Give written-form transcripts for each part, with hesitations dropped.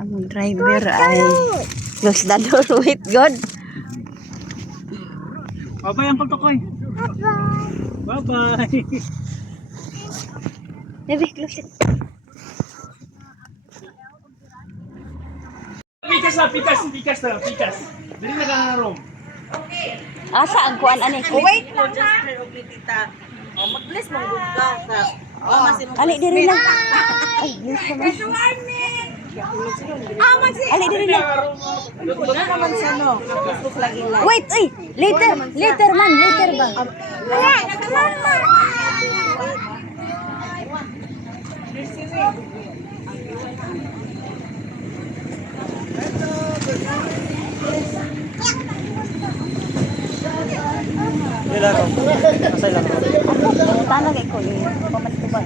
Among driver ay close the door. Wait, God. Bye-bye, Uncle Tokoy. Bye-bye. Maybe close it. Pikas. Dili na ka na room. Asa ang kuan ani? Wait lang ha. Mag-bless mong gugga sa. Ali diri lang. Ay, bless naman. Ali diri lang. Wala naman sa no. Facebook lagi live. Wait, ay, later man, later ba? Wala, nagmama. Tanag ko ni paman ko ba?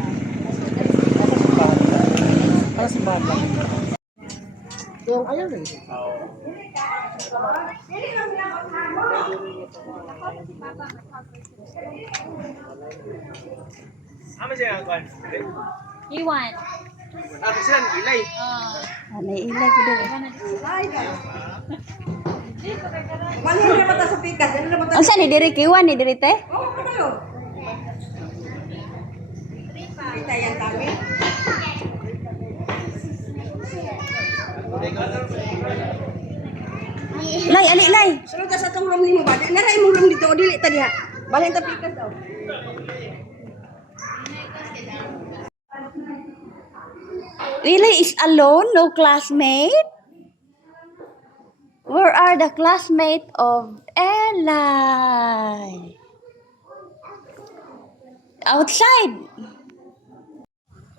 Para sa baba. Yung ayaw na Ano siya ang kan? Iwan. Ano siya? Ilay. May ilay ko diri. Mali na mata sa pikas. Ano na mata? Unsa ni diri kiwan ni diri te? Oh, kayo. Kita yan kami. Lay, ali lay. Sunod ka sa tong room nimo ba? Naray mo room dito o dili ta diha. Balhin ta pikas daw. Really is alone, no classmate? Where are the classmates of Eli? Outside.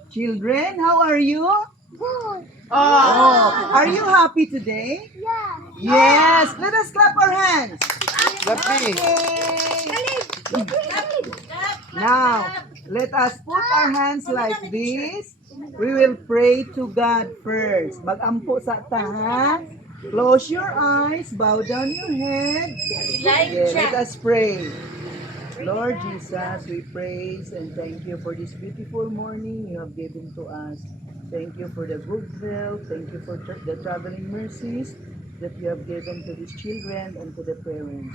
Children, how are you? Oh, are you happy today? Yes. Let us clap our hands. Now, let us put our hands like this. We will pray to God first. Mag-ampo sa ta, ha? Close your eyes, bow down your head. Okay, let us pray. Lord Jesus, we praise and thank you for this beautiful morning you have given to us. Thank you for the good health. Thank you for the traveling mercies that you have given to these children and to the parents.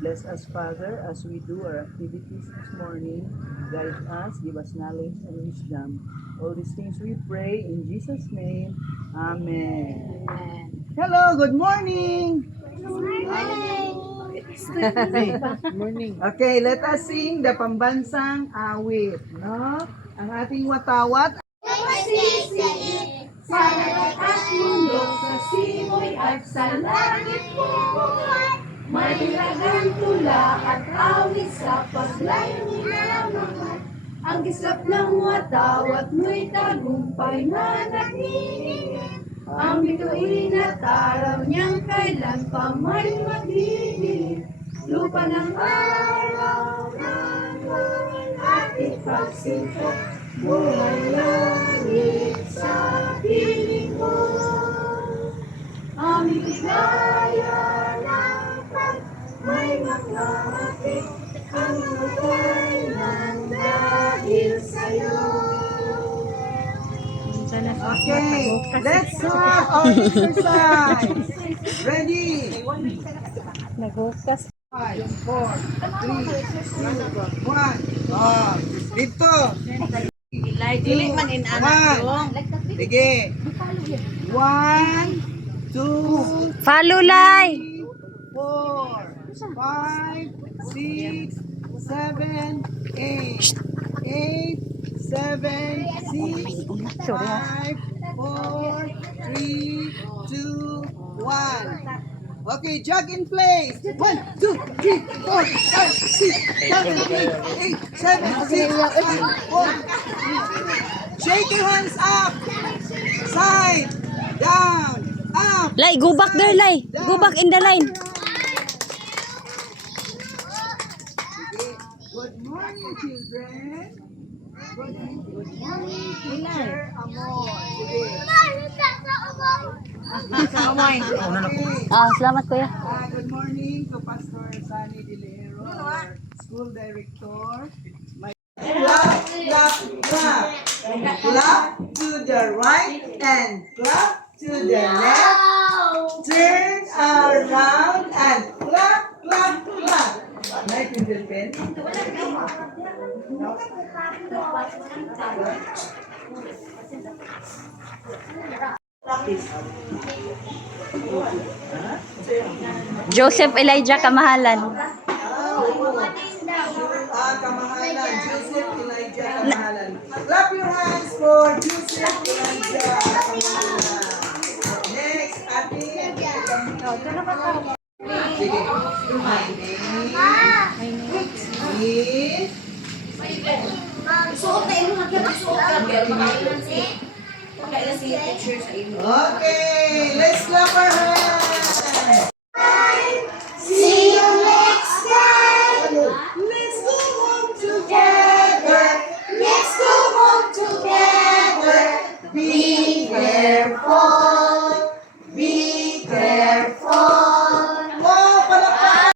Bless us, Father, as we do our activities this morning. Guide us, give us knowledge and wisdom. All these things we pray in Jesus' name. Amen. Hello, good morning. Okay, let us sing the pambansang awit, no? Ang ating watawat. Sa dagat at mundo, sa simoy at sa langit bumubuhay, may lagang tula at awit sa paglayo minamahal. Ang gislap ng watawat mo'y tagumpay na nagniningin. Ang bituin at araw niyang kailan pa may magdidilim. Lupa ng araw ng at ipagsinta, buhay langit sa piling mo. Aming ligaya ng pag may mga ating ang matay ng dahil sa'yo. Okay, let's start our exercise. Ready? Naghukas. 5, 4, 3, 2, 1. Oh, dito. Dili man inanak dong. Sige. 1, 2, Follow lay. 4, 5, 6, 7, 8. 8, 7, 6, 5, 4, 3, 2, 1. Okay, jog in place. 1, 2, 3, 4, 5, 6, 7, 8, 7, 6, 5, 4. Shake your hands up. Side, down, up. Lay, go back there, lay. Go back in the line. Good morning, children. Good morning, teacher Amor. Sa kamay. Ah, salamat kuya. Good morning. morning to Pastor Sunny Dilero, our school director. Clap, clap, clap. Clap to the right and clap to the left. Turn around and clap, clap, clap. Right in the pen. Joseph Elijah Kamahalan. Kamahalan. Joseph Elijah Kamahalan. Clap your hands for Joseph Elijah Kamahalan. Next, ate. Sige. My name is... Suot na imo nagyan suot ka pakailan si teacher sa imo. Okay, let's clap our hands. See you next time. Let's go home together. Let's go home together. Be careful.